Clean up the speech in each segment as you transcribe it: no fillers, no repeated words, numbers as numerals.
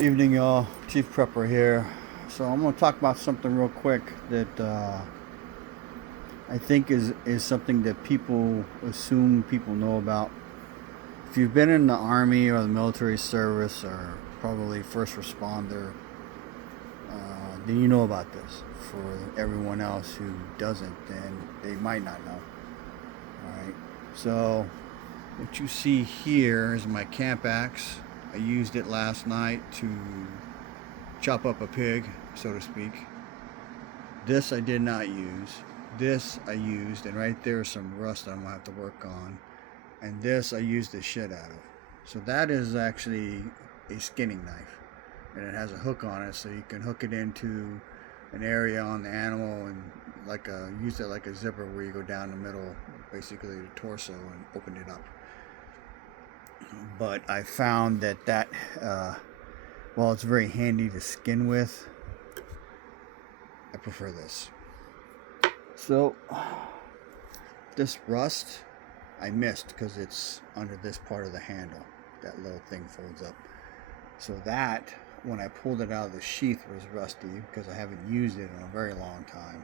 Evening, y'all. Chief Prepper here. So I'm going to talk about something real quick that I think is something that people assume people know about. If you've been in the Army or the military service or probably first responder, then you know about this. For everyone else who doesn't, then they might not know. All right. So what you see here is my camp axe. I used it last night to chop up a pig, so to speak. This I did not use. This I used, and right there is some rust I'm gonna have to work on. And this I used the shit out of. So that is actually a skinning knife, and it has a hook on it, so you can hook it into an area on the animal and use it like a zipper where you go down the middle, basically the torso, and open it up. But I found that while it's very handy to skin with, I prefer this. So this rust I missed because it's under this part of the handle. That little thing folds up. So that, when I pulled it out of the sheath, was rusty because I haven't used it in a very long time.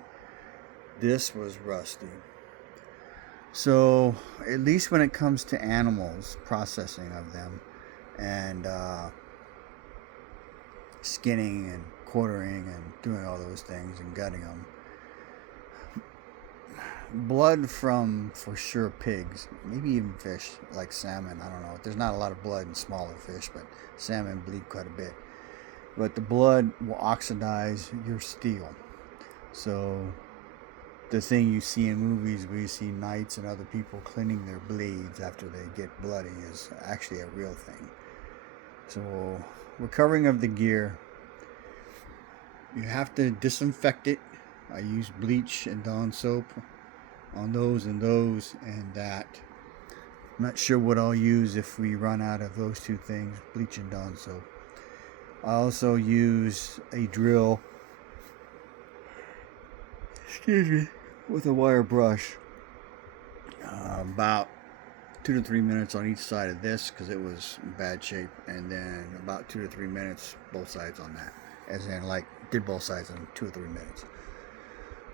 This was rusty. So at least when it comes to animals, processing of them, and skinning and quartering and doing all those things and gutting them, blood from, for sure, pigs, maybe even fish like salmon. I don't know. There's not a lot of blood in smaller fish, but salmon bleed quite a bit. But the blood will oxidize your steel. So the thing you see in movies where you see knights and other people cleaning their blades after they get bloody is actually a real thing. So recovering of the gear, you have to disinfect it. I use bleach and Dawn soap on those and that. I'm not sure what I'll use if we run out of those two things, bleach and Dawn soap. I also use a drill, with a wire brush, about 2 to 3 minutes on each side of this because it was in bad shape, and then about 2 to 3 minutes both sides on that, as in like did both sides in 2 or 3 minutes.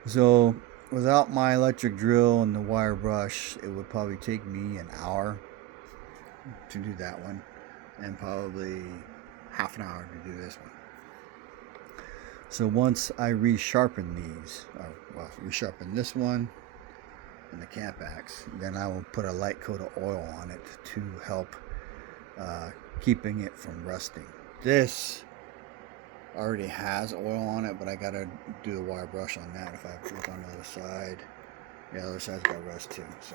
So without my electric drill and the wire brush, it would probably take me an hour to do that one, and probably half an hour to do this one. So once I resharpen these, resharpen this one and the camp axe, then I will put a light coat of oil on it to help keeping it from rusting. This already has oil on it, but I gotta do the wire brush on that if I look on the other side. Yeah, the other side's got rust too. So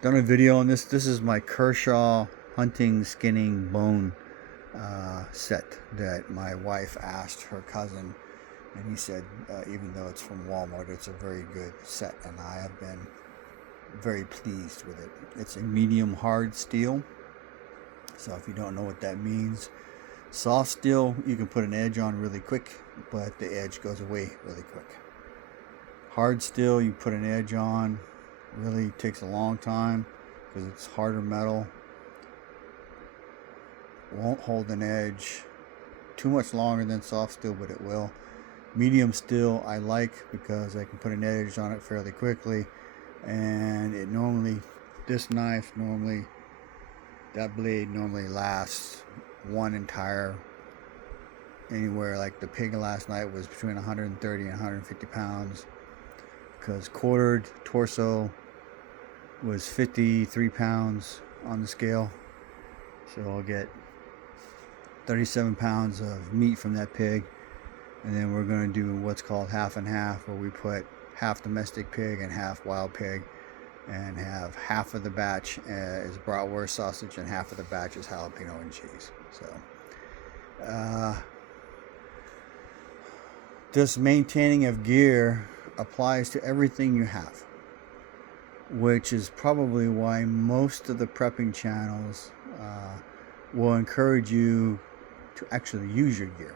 done a video on this. This is my Kershaw hunting skinning bone set that my wife asked her cousin, and he said even though it's from Walmart, it's a very good set, and I have been very pleased with it. It's a medium hard steel. So if you don't know what that means, soft steel you can put an edge on really quick, but the edge goes away really quick. Hard steel you put an edge on, really takes a long time because it's harder metal. Won't hold an edge too much longer than soft steel, but it will. Medium steel I like because I can put an edge on it fairly quickly, and this knife normally, that blade normally lasts one entire, anywhere, like the pig last night was between 130 and 150 pounds, because quartered torso was 53 pounds on the scale. So I'll get 37 pounds of meat from that pig, and then we're going to do what's called half and half, where we put half domestic pig and half wild pig, and have half of the batch is bratwurst sausage and half of the batch is jalapeno and cheese. So this maintaining of gear applies to everything you have, which is probably why most of the prepping channels will encourage you to actually use your gear.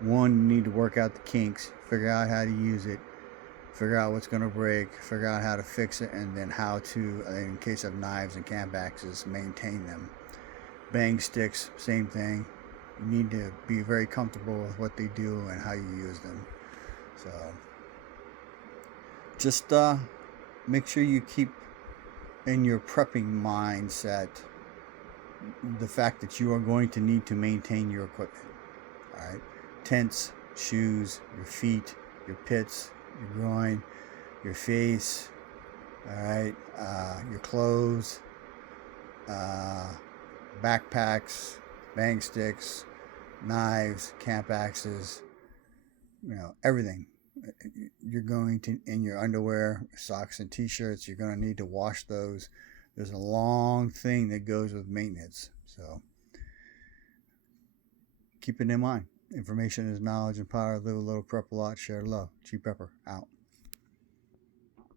One, you need to work out the kinks, figure out how to use it, figure out what's going to break, figure out how to fix it, and then how to, in case of knives and camp axes, maintain them. Bang sticks, same thing. You need to be very comfortable with what they do and how you use them. So just make sure you keep in your prepping mindset the fact that you are going to need to maintain your equipment. All right, tents, shoes, your feet, your pits, your groin, your face. All right, your clothes, backpacks, bang sticks, knives, camp axes. Everything. You're going to, in your underwear, socks, and t-shirts, you're going to need to wash those. There's a long thing that goes with maintenance. So keep it in mind. Information is knowledge and power. Live a little, prep a lot, share love. Chief Pepper, out.